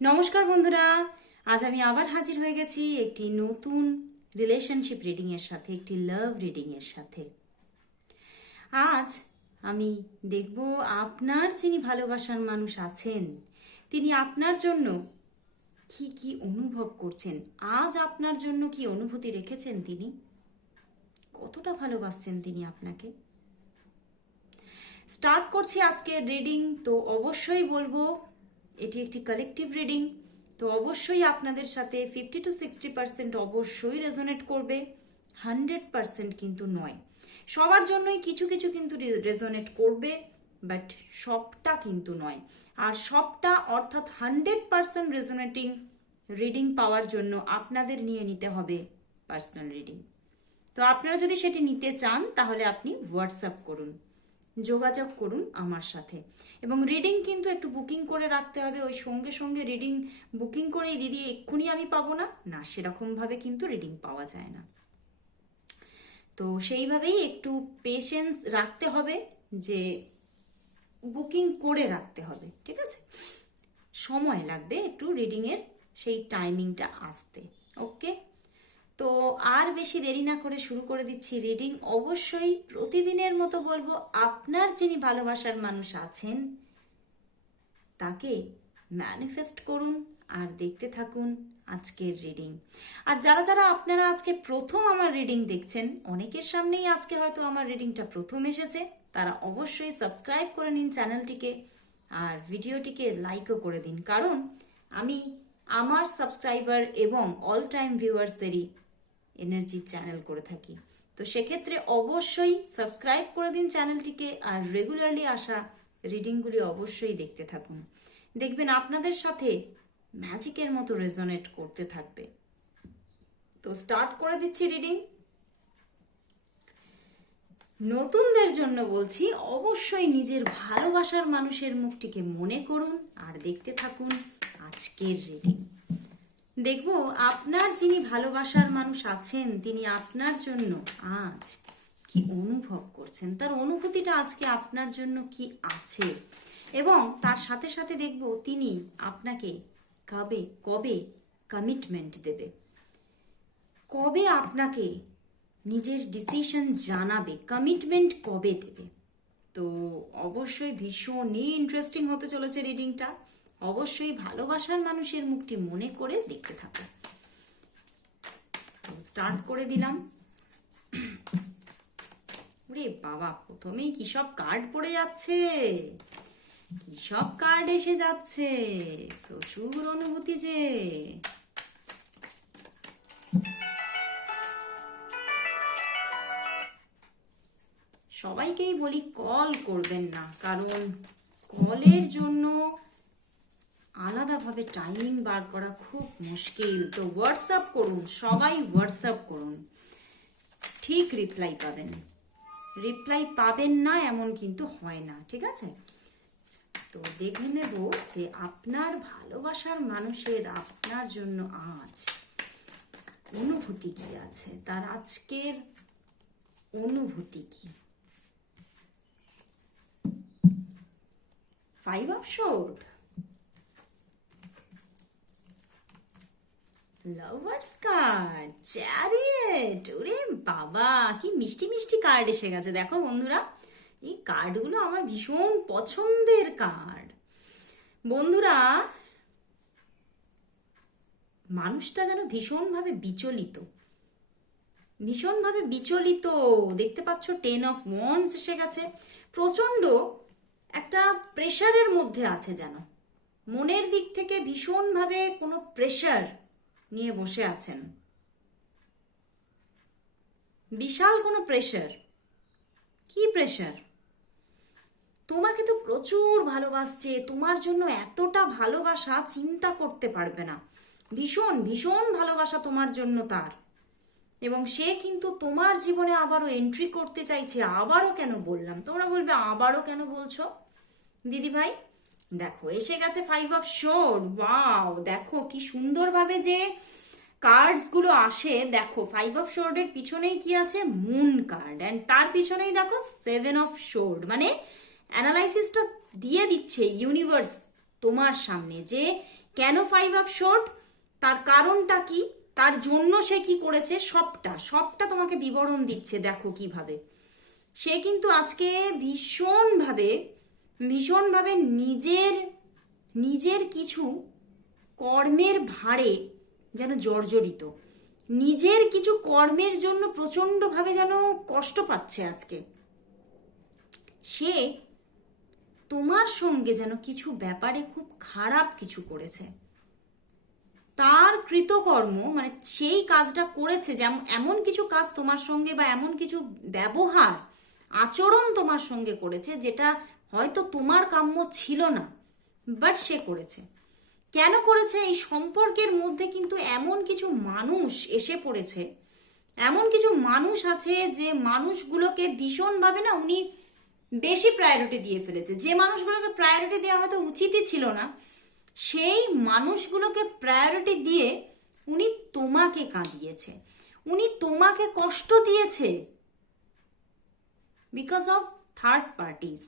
নমস্কার বন্ধুরা। আজ আমি আবার হাজির হয়ে গেছি একটি নতুন রিলেশনশিপ রিডিংয়ের সাথে, একটি লাভ রিডিংয়ের সাথে। আজ আমি দেখব আপনার যিনি ভালোবাসার মানুষ আছেন, তিনি আপনার জন্য কি কি অনুভব করছেন? আজ আপনার জন্য কি অনুভূতি রেখেছেন তিনি? কতটা ভালোবাসছেন তিনি আপনাকে? স্টার্ট করছি আজকে রিডিং তো অবশ্যই বলব এটি একটি কালেকটিভ রিডিং তো অবশ্যই আপনাদের সাথে ফিফটি টু সিক্সটি পার্সেন্ট অবশ্যই রেজোনেট করবে হান্ড্রেড পার্সেন্ট কিন্তু নয়। সবার জন্যই কিছু কিছু কিন্তু রেজোনেট করবে বাট সবটা কিন্তু নয়। আর সবটা অর্থাৎ hundred percent resonating reading power জন্য আপনাদের নিয়ে নিতে হবে পার্সোনাল রিডিং তো আপনারা যদি সেটি নিতে চান, তাহলে আপনি হোয়াটসঅ্যাপ করুন। যোগাযোগ করুন আমার সাথে। এবং রিডিং কিন্তু একটু বুকিং করে রাখতে হবে, ওই সঙ্গে সঙ্গে রিডিং বুকিং করেই দিদি, এক্ষুনি আমি পাবো না? না, সেরকমভাবে কিন্তু রিডিং পাওয়া যায় না। তো সেইভাবেই একটু পেশেন্স রাখতে হবে, যে বুকিং করে রাখতে হবে, ঠিক আছে? সময় লাগবে একটু রিডিংয়ের সেই টাইমিংটা আসতে ওকে তো আর বেশি দেরি না করে শুরু করে দিচ্ছি রিডিং অবশ্যই প্রতিদিনের মতো বলব, আপনার যিনি ভালোবাসার মানুষ আছেন, তাকে ম্যানিফেস্ট করুন আর দেখতে থাকুন আজকের রিডিং আর যারা যারা আপনারা আজকে প্রথম আমার রিডিং দেখছেন, অনেকের সামনেই আজকে হয়তো আমার রিডিংটা প্রথম এসেছে, তারা অবশ্যই সাবস্ক্রাইব করে নিন চ্যানেলটিকে আর ভিডিওটিকে লাইকও করে দিন। কারণ আমি আমার সাবস্ক্রাইবার এবং অল টাইম ভিউয়ার্সদেরই এনার্জি চ্যানেল করে থাকি। তো সেক্ষেত্রে অবশ্যই সাবস্ক্রাইব করে দিন চ্যানেলটিকে আর রেগুলারলি আসা রিডিংগুলি অবশ্যই দেখতে থাকুন। দেখবেন আপনাদের সাথে ম্যাজিকের মতো রেজোনেট করতে থাকবে। তো স্টার্ট করে দিচ্ছি রিডিং নতুনদের জন্য বলছি, অবশ্যই নিজের ভালোবাসার মানুষের মুখটিকে মনে করুন আর দেখতে থাকুন আজকের রিডিং দেখব আপনার যিনি ভালোবাসার মানুষ আছেন, তিনি আপনার জন্য আজ কি অনুভব করছেন? তার অনুভূতিটা আজকে আপনার জন্য কি আছে? এবং তার সাথে সাথে দেখব তিনি আপনাকে কবে কবে কমিটমেন্ট দেবে? কবে আপনাকে নিজের ডিসিশন জানাবে? কমিটমেন্ট কবে দেবে? তো অবশ্যই ভীষণই ইন্টারেস্টিং হতে চলেছে রিডিংটা অবশ্যই ভালোবাসার মানুষের মুখটি মনে করে দেখতে থাকো স্টার্ট করে দিলাম। ওরে বাবা, প্রথমেই কি সব কার্ড পড়ে যাচ্ছে? কি সব কার্ড এসে যাচ্ছে? প্রচুর অনুভূতি যে। সবাইকেই বলি কল করবেন না, কারণ কলের জন্য আলাদাভাবে টাইমিং বার করা খুব মুশকিল। তো হোয়াটসঅ্যাপ করুন, সবাই হোয়াটসঅ্যাপ করুন। ঠিক রিপ্লাই পাবেন। রিপ্লাই পাবেন না, এমন কিন্তু হয় না, ঠিক আছে? তো দেখে নেব যে আপনার ভালোবাসার মানুষের আপনার জন্য আজ অনুভূতি কি আছে? তার আজকের অনুভূতি কি? Five of sword lovers card chariot ওরে বাবা, কি মিষ্টি মিষ্টি কার্ড এসে গেছে। দেখো বন্ধুরা, এই কার্ডগুলো আমার ভীষণ পছন্দের কার্ড বন্ধুরা, মানুষটা যেন ভীষণভাবে বিচলিত। ভীষণভাবে বিচলিত। দেখতে পাচ্ছ টেন অফ ওয়ান্স এসে গেছে। প্রচণ্ড একটা প্রেশারের মধ্যে আছে যেন। মনের দিক থেকে ভীষণভাবে কোনো প্রেশার নিয়ে বসে আছেন। বিশাল কোনো প্রেশার কি প্রেশার তোমাকে তো প্রচুর ভালোবাসছে, তোমার জন্য এতটা ভালোবাসা চিন্তা করতে পারবে না। ভীষণ ভীষণ ভালোবাসা তোমার জন্য তার। এবং সে কিন্তু তোমার জীবনে আবারও এন্ট্রি করতে চাইছে, আবারও কেন বললাম? তোমরা বলবে, আবারও কেন বলছো? দিদি ভাই দেখো, এসে গেছে ফাইভ অফ শোর ওয়াও দেখো কি সুন্দরভাবে যে কার্ডসগুলো আসে, দেখো ফাইভ অফ শোর্ডের পিছনেই কি আছে? মুন কার্ড অ্যান্ড তার পিছনেই দেখো সেভেন অফ শোর্ড মানে অ্যানালাইসিসটা দিয়ে দিচ্ছে ইউনিভার্স তোমার সামনে যে কেন ফাইভ অফ শোট তার কারণটা কি? তার জন্য সে কি করেছে? সবটা সবটা তোমাকে বিবরণ দিচ্ছে দেখো কীভাবে। সে কিন্তু আজকে ভীষণভাবে ভীষণভাবে নিজের নিজের কিছু কর্মের ভারে যেন জর্জরিত। নিজের কিছু কর্মের জন্য প্রচণ্ডভাবে যেন কষ্ট পাচ্ছে আজকে। সে তোমার সঙ্গে যেন কিছু ব্যাপারে খুব খারাপ কিছু করেছে। তার কৃতকর্ম মানে সেই কাজটা করেছে, যেমন, এমন কিছু কাজ তোমার সঙ্গে বা এমন কিছু ব্যবহার, আচরণ তোমার সঙ্গে করেছে, যেটা হয়তো তোমার কাম্য ছিল না বাট সে করেছে। কেন করেছে? এই সম্পর্কের মধ্যে কিন্তু এমন কিছু মানুষ এসে পড়েছে, এমন কিছু মানুষ আছে যে মানুষগুলোকে ভীষণভাবে না উনি বেশি প্রায়োরিটি দিয়ে ফেলেছে। যে মানুষগুলোকে প্রায়োরিটি দেওয়া হয়তো উচিতই ছিল না, সেই মানুষগুলোকে প্রায়োরিটি দিয়ে উনি তোমাকে কাঁদিয়েছে, উনি তোমাকে কষ্ট দিয়েছে বিকজ অফ থার্ড পার্টিস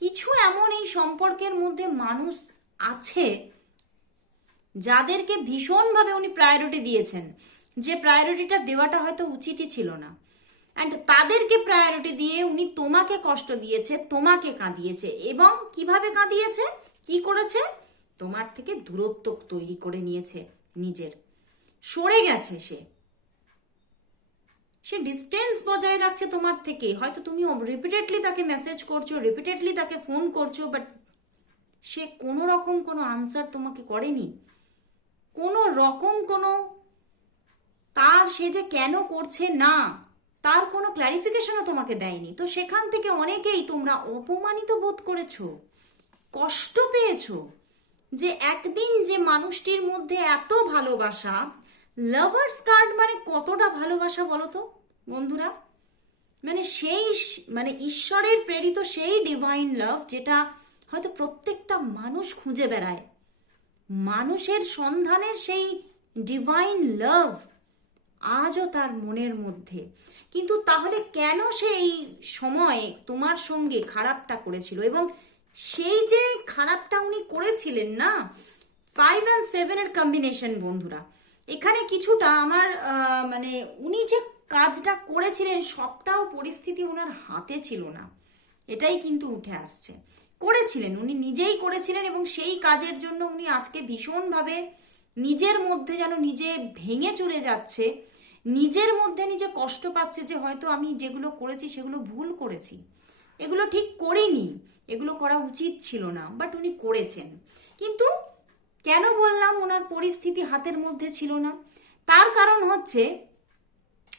কিছু এমন এই সম্পর্কের মধ্যে মানুষ আছে যাদেরকে ভীষণভাবে উনি প্রায়োরিটি দিয়েছেন। যে প্রায়োরিটিটা দেওয়াটা হয়তো উচিতই ছিল না। অ্যান্ড তাদেরকে প্রায়োরিটি দিয়ে উনি তোমাকে কষ্ট দিয়েছে, তোমাকে কাঁদিয়েছে এবং কীভাবে কাঁদিয়েছে, কি করেছে? তোমার থেকে দূরত্ব তৈরি করে নিয়েছে নিজের। সরে গেছে সে। সে ডিস্টেন্স বজায় রাখছে তোমার থেকে। হয়তো তুমি রিপিটেডলি তাকে মেসেজ করছ রিপিটেডলি তাকে ফোন করছ বাট সে কোনো রকম কোনো আনসার তোমাকে করেনি। কোনো রকম কোনো তার সে যে কেন করছে না, তার কোনো ক্ল্যারিফিকেশনও তোমাকে দেয়নি। তো সেখান থেকে অনেকেই তোমরা অপমানিত বোধ করেছ, কষ্ট পেয়েছ যে একদিন যে মানুষটির মধ্যে এত ভালোবাসা লাভার্স কার্ড মানে কতটা ভালোবাসা বলো তো? বন্ধুরা মানে সেই মানে ঈশ্বরের প্রেরিত সেই ডিভাইন লাভ যেটা হয়তো প্রত্যেকটা মানুষ খুঁজে বেড়ায়। মানুষের সন্ধানের সেই ডিভাইন লাভ আজও তার মনের মধ্যে। কিন্তু তাহলে কেন সেই সময়ে তোমার সঙ্গে খারাপটা করেছিল? এবং সেই যে খারাপটা উনি করেছিলেন না ফাইভ অ্যান্ড সেভেনের কম্বিনেশন বন্ধুরা, এখানে কিছুটা আমার মানে উনি যে কাজটা করেছিলেন সবটাও পরিস্থিতি ওনার হাতে ছিল না। এটাই কিন্তু উঠে আসছে। করেছিলেন, উনি নিজেই করেছিলেন এবং সেই কাজের জন্য উনি আজকে ভীষণভাবে নিজের মধ্যে যেন নিজে ভেঙে চুরে যাচ্ছে, নিজের মধ্যে নিজে কষ্ট পাচ্ছে যে হয়তো আমি যেগুলো করেছি সেগুলো ভুল করেছি। এগুলো ঠিক করিনি, এগুলো করা উচিত ছিল না, বাট উনি করেছেন। কিন্তু কেন বললাম ওনার পরিস্থিতি হাতের মধ্যে ছিল না? তার কারণ হচ্ছে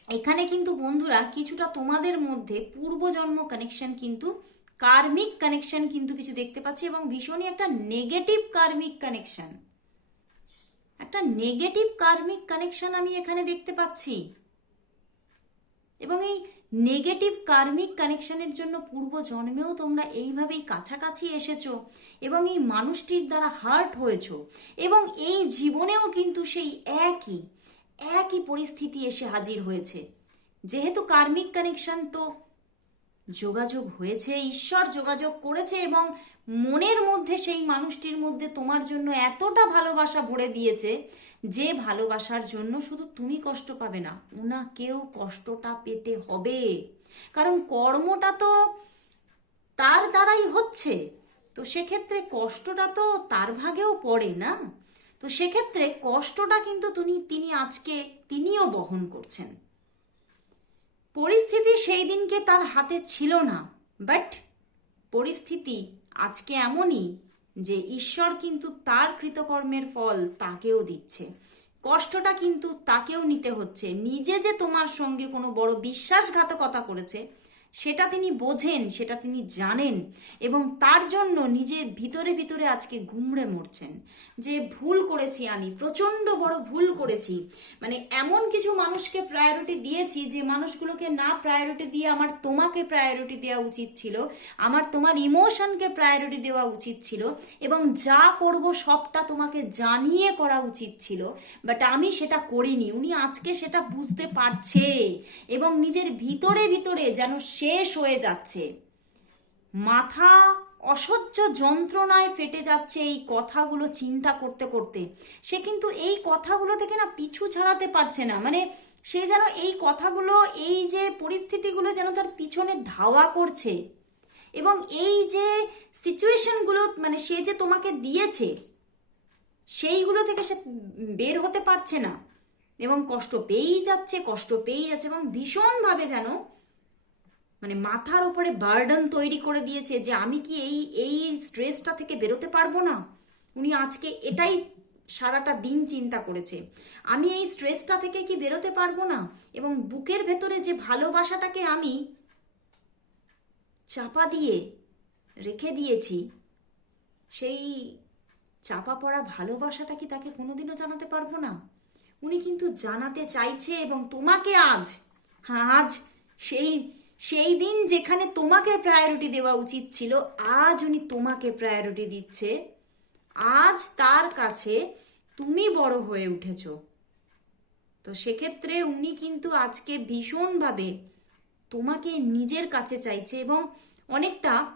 এখানে কিন্তু বন্ধুরা কিছুটা তোমাদের মধ্যে পূর্বজন্ম কানেকশন কিন্তু কার্মিক কানেকশন কিন্তু কিছু দেখতে পাচ্ছি এবং ভীষণই একটা নেগেটিভ কার্মিক কানেকশন একটা নেগেটিভ কার্মিক কানেকশন আমি এখানে দেখতে পাচ্ছি। এবং এই নেগেটিভ কার্মিক কানেকশনের জন্য পূর্ব জন্মেও তোমরা এইভাবেই কাছাকাছি এসেছ এবং এই মানুষটির দ্বারা হার্ট হয়েছো এবং এই জীবনেও কিন্তু সেই একই। একই পরিস্থিতি এসে হাজির হয়েছে। যেহেতু কার্মিক কানেকশন তো যোগাযোগ হয়েছে, ঈশ্বর যোগাযোগ করেছে এবং মনের মধ্যে সেই মানুষটির মধ্যে তোমার জন্য এতটা ভালোবাসা ভরে দিয়েছে, যে ভালোবাসার জন্য শুধু তুমি কষ্ট পাবে না ওনাকেও কষ্টটা পেতে হবে। কারণ কর্মটা তো তার দ্বারাই হচ্ছে। তো সেক্ষেত্রে কষ্টটা তো তার ভাগেও পড়ে না। তো সেক্ষেত্রে কষ্টটা কিন্তু তিনি তিনি আজকে তিনিও বহন করছেন। পরিস্থিতি সেই দিনকে তার হাতে ছিল না বাট পরিস্থিতি আজকে এমনই যে ঈশ্বর কিন্তু তার কৃতকর্মের ফল তাকেও দিচ্ছে। কষ্টটা কিন্তু তাকেও নিতে হচ্ছে। নিজে যে তোমার সঙ্গে কোনো বড় বিশ্বাসঘাতকতা করেছে সেটা তিনি বোঝেন, সেটা তিনি জানেন এবং তার জন্য নিজের ভিতরে ভিতরে আজকে ঘুমড়ে মরছেন। যে ভুল করেছি আমি, প্রচণ্ড বড় ভুল করেছি। মানে এমন কিছু মানুষকে প্রায়োরিটি দিয়েছি যে মানুষগুলোকে না প্রায়োরিটি দিয়ে আমার তোমাকে প্রায়োরিটি দেওয়া উচিত ছিল, আমার তোমার ইমোশনকে প্রায়োরিটি দেওয়া উচিত ছিল এবং যা করব সবটা তোমাকে জানিয়ে করা উচিত ছিল বাট আমি সেটা করিনি। উনি আজকে সেটা বুঝতে পারছে এবং নিজের ভিতরে ভিতরে যেন শেষ হয়ে যাচ্ছে। মাথা অসহ্য যন্ত্রণায় ফেটে যাচ্ছে এই কথাগুলো চিন্তা করতে করতে। সে কিন্তু এই কথাগুলো থেকে না পিছু ছাড়াতে পারছে না। মানে সে যেন এই কথাগুলো, এই যে পরিস্থিতিগুলো যেন তার পিছনে ধাওয়া করছে এবং এই যে সিচুয়েশনগুলো মানে সে যে তোমাকে দিয়েছে, সেইগুলো থেকে সে বের হতে পারছে না। এবং কষ্ট পেয়েই যাচ্ছে, কষ্ট পেয়েই যাচ্ছে এবং ভীষণভাবে যেন মানে মাথার ওপরে বার্ডন তৈরি করে দিয়েছে যে আমি কি এই এই স্ট্রেসটা থেকে বেরোতে পারব না? উনি আজকে এটাই সারাটা দিন চিন্তা করেছে। আমি এই স্ট্রেসটা থেকে কি বেরোতে পারব না? এবং বুকের ভেতরে যে ভালোবাসাটাকে আমি চাপা দিয়ে রেখে দিয়েছি, সেই চাপা পড়া ভালোবাসাটা কি তাকে কোনোদিনও জানাতে পারব না? উনি কিন্তু জানাতে চাইছে এবং তোমাকে আজ হ্যাঁ আজ সেই সেই দিন যেখানে তোমাকে প্রায়োরিটি দেওয়া উচিত ছিল, আজ উনি তোমাকে প্রায়োরিটি দিচ্ছে। আজ তার কাছে তুমি বড় হয়ে উঠেছো। তো সেক্ষেত্রে উনি কিন্তু আজকে ভীষণভাবে তোমাকে নিজের কাছে চাইছে এবং অনেকটা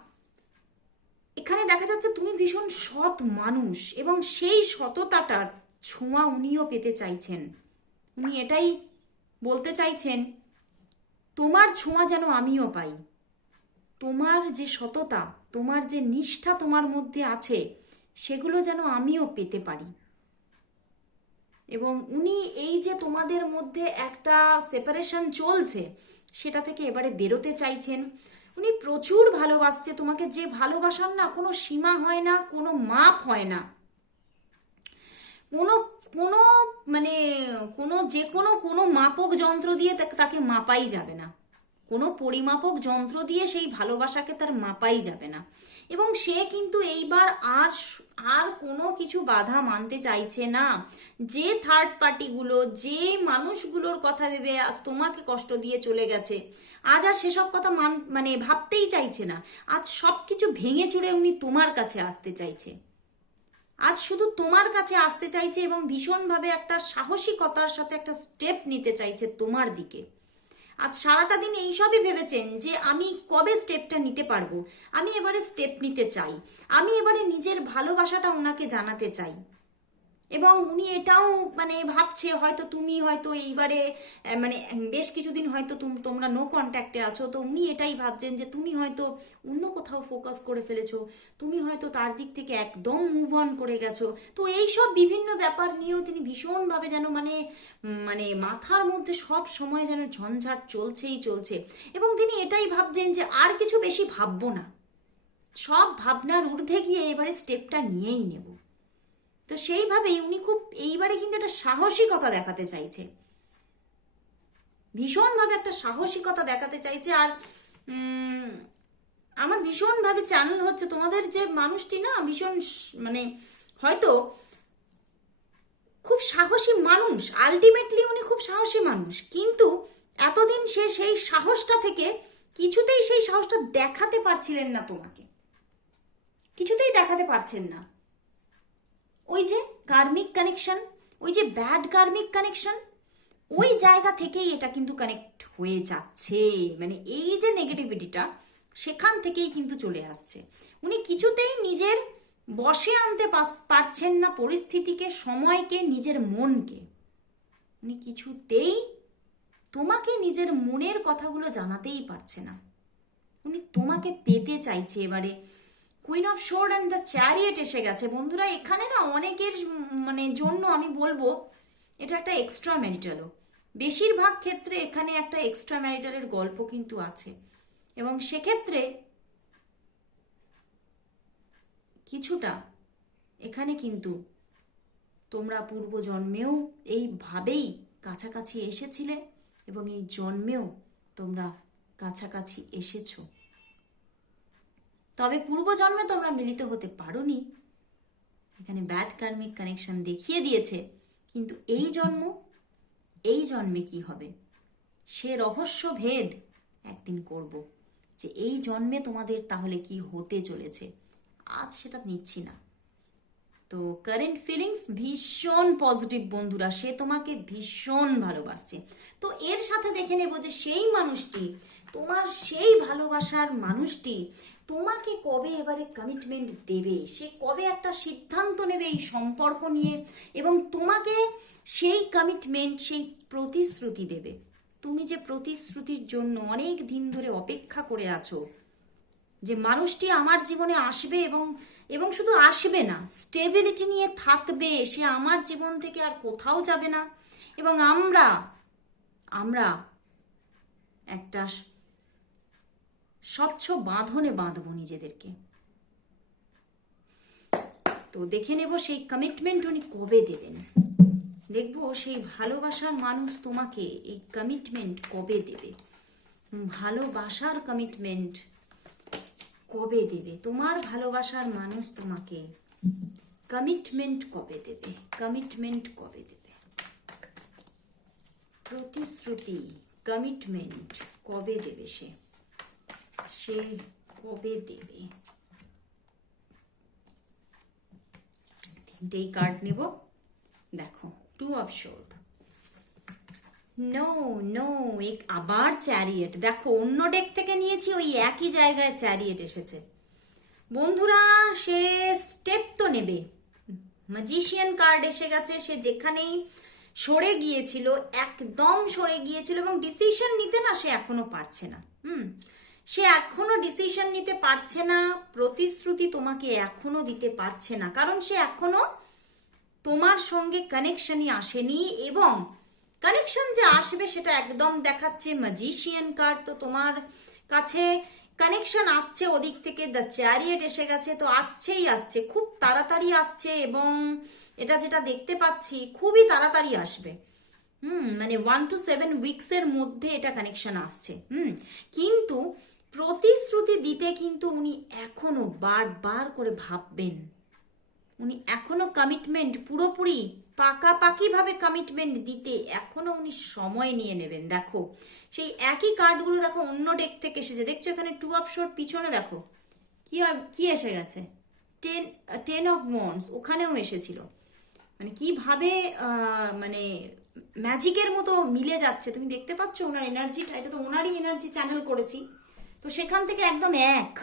এখানে দেখা যাচ্ছে তুমি ভীষণ সৎ মানুষ এবং সেই সততাটার ছোঁয়া উনিও পেতে চাইছেন। উনি এটাই বলতে চাইছেন তোমার ছোঁয়া যেন আমিও পাই। তোমার যে সততা, তোমার যে নিষ্ঠা তোমার মধ্যে আছে, সেগুলো যেন আমিও পেতে পারি। এবং উনি এই যে তোমাদের মধ্যে একটা সেপারেশন চলছে, সেটা থেকে এবারে বেরোতে চাইছেন। উনি প্রচুর ভালোবাসছে তোমাকে, যে ভালোবাসার না কোনো সীমা হয় না, কোনো মাপ হয় না। কোনো কোনো মানে কোনো যে কোনো কোনো মাপক যন্ত্র দিয়ে তাকে- মাপাই যাবে না। কোনো পরিমাপক যন্ত্র দিয়ে সেই ভালোবাসাকে তার মাপাই যাবে না। এবং সে কিন্তু এইবার আর আর কোনো কিছু বাধা মানতে চাইছে না। যে থার্ড পার্টিগুলো যে মানুষগুলোর কথা ভেবে আজ তোমাকে কষ্ট দিয়ে চলে গেছে, আজ আর সেসব কথা মান মানে ভাবতেই চাইছে না। আজ সব কিছু ভেঙে চুরে উনি তোমার কাছে আসতে চাইছে। আজ শুধু তোমার কাছে আসতে চাইছে এবং ভীষণভাবে একটা সাহসিকতার সাথে একটা স্টেপ নিতে চাইছে তোমার দিকে। আজ সারাটা দিন এইসবই ভেবেছেন যে আমি কবে স্টেপটা নিতে পারব? আমি এবারে স্টেপ নিতে চাই। আমি এবারে নিজের ভালোবাসাটা ওনাকে জানাতে চাই। এবং উনি এটাও মানে ভাবছে, হয়তো তুমি হয়তো এইবারে মানে বেশ কিছুদিন হয়তো তুম- তোমরা নো কন্ট্যাক্টে আছো, তো উনি এটাই ভাবছেন যে তুমি হয়তো অন্য কোথাও ফোকাস করে ফেলেছো, তুমি হয়তো তার দিক থেকে একদম মুভ অন করে গেছো। তো এই সব বিভিন্ন ব্যাপার নিয়েও তিনি ভীষণভাবে যেন মানে মানে মাথার মধ্যে সব সময় যেন ঝঞ্ঝাট চলছেই চলছে। এবং তিনি এটাই ভাবছেন যে আর কিছু বেশি ভাববো না। সব ভাবনার ঊর্ধ্বে গিয়ে এবারে স্টেপটা নিয়েই নেব। তো সেইভাবেই উনি খুব এইবারে কিন্তু একটা সাহসিকতা দেখাতে চাইছে। ভীষণভাবে একটা সাহসিকতা দেখাতে চাইছে আর আমার ভীষণভাবে চ্যানেল হচ্ছে তোমাদের যে মানুষটি না ভীষণ মানে হয়তো খুব সাহসী মানুষ আলটিমেটলি উনি খুব সাহসী মানুষ। কিন্তু এতদিন সে সেই সাহসটা থেকে কিছুতেই সেই সাহসটা দেখাতে পারছিলেন না তোমাকে। কিছুতেই দেখাতে পারছেন না। ওই যে কার্মিক কানেকশন ওই যে ব্যাড কার্মিক কানেকশন ওই জায়গা থেকেই এটা কিন্তু কানেক্ট হয়ে যাচ্ছে। মানে এই যে নেগেটিভিটিটা সেখান থেকেই কিন্তু চলে আসছে। উনি কিছুতেই নিজের বসে আনতে পারছেন না পরিস্থিতিকে, সময়কে, নিজের মনকে। উনি কিছুতেই তোমাকে নিজের মনের কথাগুলো জানাতেই পারছে না। উনি তোমাকে পেতে চাইছে এবারে। Queen of sword and the chariot এসে গেছে। বন্ধুরা, এখানে না অনেকের মানে জন্য আমি বলব, এটা একটা এক্সট্রা ম্যারিটালও বেশিরভাগ ক্ষেত্রে এখানে একটা এক্সট্রা ম্যারিটালের গল্প কিন্তু আছে। এবং সেক্ষেত্রে কিছুটা এখানে কিন্তু তোমরা পূর্বজন্মেও এইভাবেই কাছাকাছি এসেছিলে এবং এই জন্মেও তোমরা কাছাকাছি এসেছ। তবে পূর্বজন্মে তোমরা মিলিত হতে পারোনি। এখানে ব্যাড কার্মিক কানেকশন দেখিয়ে দিয়েছে, কিন্তু এই জন্ম, এই জন্মে কি হবে? সে রহস্য ভেদ একদিন করব যে এই জন্মে তোমাদের তাহলে কি হতে চলেছে। আজ সেটা নিচ্ছি না। তো কারেন্ট ফিলিংস ভীষণ পজিটিভ বন্ধুরা, সে তোমাকে ভীষণ ভালোবাসছে। তো এর সাথে দেখে নেব যে সেই মানুষটি তোমার সেই ভালোবাসার মানুষটি তোমাকে কবে এবারে কমিটমেন্ট দেবে? সে কবে একটা সিদ্ধান্ত নেবে এই সম্পর্ক নিয়ে? এবং তোমাকে সেই কমিটমেন্ট সেই প্রতিশ্রুতি দেবে। তুমি যে প্রতিশ্রুতির জন্য অনেক দিন ধরে অপেক্ষা করে আছো, যে মানুষটি আমার জীবনে আসবে এবং এবং শুধু আসবে না স্টেবিলিটি নিয়ে থাকবে, সে আমার জীবন থেকে আর কোথাও যাবে না। এবং আমরা আমরা একটা স্বচ্ছ বাঁধনে বাঁধবো নিজেদেরকে। তো দেখে নেব সেই কমিটমেন্ট উনি কবে দেবেন। দেখব সেই ভালোবাসার মানুষ তোমাকে এই কমিটমেন্ট কবে দেবে। ভালোবাসার কমিটমেন্ট কবে দেবে? তোমার ভালোবাসার মানুষ তোমাকে কমিটমেন্ট কবে দেবে? কমিটমেন্ট কবে দেবে? প্রতিশ্রুতি কমিটমেন্ট কবে দেবে সে? সে কবে দেবে? তিনটেই কার্ড নেব। দেখো two of sword no no এক আবার চ্যারিয়েট দেখো, অন্য ডেক থেকে নিয়েছি, ওই একই জায়গায় চ্যারিয়েট এসেছে। বন্ধুরা, সে স্টেপ তো নেবে। ম্যাজিশিয়ান কার্ড এসে গেছে, সে যেখানেই সরে গিয়েছিল, একদম সরে গিয়েছিল এবং ডিসিশন নিতে না সে এখনও পারছে না। হুম? সে এখনও ডিসিশন নিতে পারছে না, প্রতিশ্রুতি তোমাকে এখনও দিতে পারছে না। কারণ সে এখনও তোমার সঙ্গে কানেকশনই আসেনি এবং কানেকশন যে আসবে সেটা একদম দেখাচ্ছে ম্যাজিশিয়ান কার্ড তো তোমার কাছে কানেকশন আসছে ওদিক থেকে দ্য চ্যারিয়েট এসে গেছে, তো আসছেই আসছে, খুব তাড়াতাড়ি আসছে এবং এটা যেটা দেখতে পাচ্ছি, খুবই তাড়াতাড়ি আসবে। হুম মানে ওয়ান টু সেভেন উইকসের মধ্যে এটা কানেকশন আসছে। হুম, কিন্তু প্রতিশ্রুতি দিতে কিন্তু উনি এখনও বারবার করে ভাববেন। উনি এখনও কমিটমেন্ট পুরোপুরি পাকাপাকিভাবে কমিটমেন্ট দিতে এখনও উনি সময় নিয়ে নেবেন। দেখো, সেই একই কার্ডগুলো দেখো অন্য ডেক থেকে এসেছে। দেখছ এখানে টু অফ শোর পিছনে দেখো, কি কি এসে গেছে? টেন টেন অফ ওয়ান্স ওখানেও এসেছিল। মানে কীভাবে মানে ম্যাজিকের মতো মিলে যাচ্ছে? তুমি দেখতে পাচ্ছ? ওনার এনার্জিটা এটা তো ওনারই এনার্জি চ্যানেল করেছি। তো সেখান থেকে একদম এক,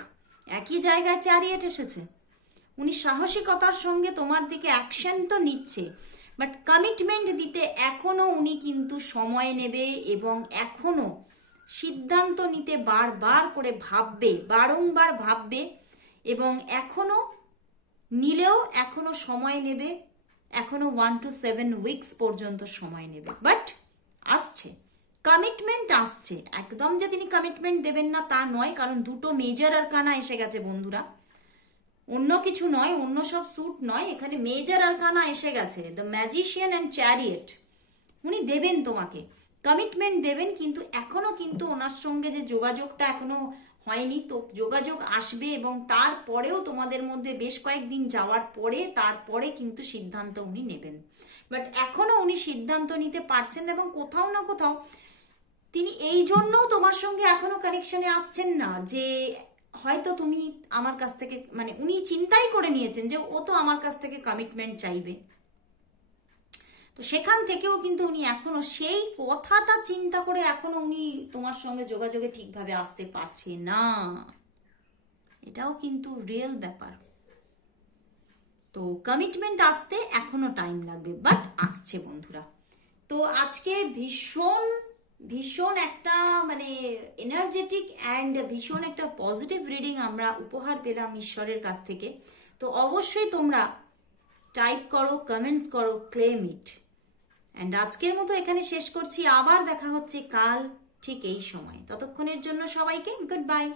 একই জায়গায় চ্যারিয়েট এসেছে। উনি সাহসিকতার সঙ্গে তোমার দিকে অ্যাকশন তো নিচ্ছে বাট কমিটমেন্ট দিতে এখনও উনি কিন্তু সময় নেবে এবং এখনও সিদ্ধান্ত নিতে বারবার করে ভাববে, বারংবার ভাববে এবং এখনও নিলেও এখনও সময় নেবে, এখনও ওয়ান টু সেভেন উইকস পর্যন্ত সময় নেবে বাট আসছে। কমিটমেন্ট আসছে। একদম যে তিনি কমিটমেন্ট দেবেন না তা নয়, কারণ দুটো মেজর আর কানা এসে গেছে বন্ধুরা। অন্য কিছু নয়, অন্য সব স্যুট নয়, এখানে মেজর আরকানা এসে গেছে দ্য ম্যাজিশিয়ান অ্যান্ড চ্যারিয়েট উনি দেবেন তোমাকে। কমিটমেন্ট দেবেন, কিন্তু এখনও কিন্তু ওনার সঙ্গে যে যোগাযোগটা এখনও হয়নি, তো যোগাযোগ আসবে এবং তারপরেও তোমাদের মধ্যে বেশ কয়েকদিন যাওয়ার পরে তারপরে কিন্তু সিদ্ধান্ত উনি নেবেন। বাট এখনও উনি সিদ্ধান্ত নিতে পারছেন এবং কোথাও না কোথাও তিনি এই জন্যও তোমার সঙ্গে এখনও কানেকশনে আসছেন না যে হয়তো তুমি আমার কাছ থেকে মানে উনি চিন্তাই করে নিয়েছেন যে ও তো আমার কাছ থেকে কমিটমেন্ট চাইবে। তো সেখান থেকেও কিন্তু উনি এখনও সেই কথাটা চিন্তা করে এখনও উনি তোমার সঙ্গে যোগাযোগে ঠিকভাবে আসতে পারছে না। এটাও কিন্তু রিয়েল ব্যাপার। তো কমিটমেন্ট আসতে এখনও টাইম লাগবে বাট আসছে বন্ধুরা। তো আজকে ভীষণ ভীষণ একটা মানে এনার্জেটিক অ্যান্ড ভীষণ একটা পজিটিভ রিডিং আমরা উপহার পেলাম ঈশ্বরের কাছ থেকে। তো অবশ্যই তোমরা টাইপ করো কমেন্টস করো ক্লেম ইট অ্যান্ড আজকের মতো এখানে শেষ করছি। আবার দেখা হচ্ছে কাল ঠিক এই সময়। ততক্ষণের জন্য সবাইকে গুড বাই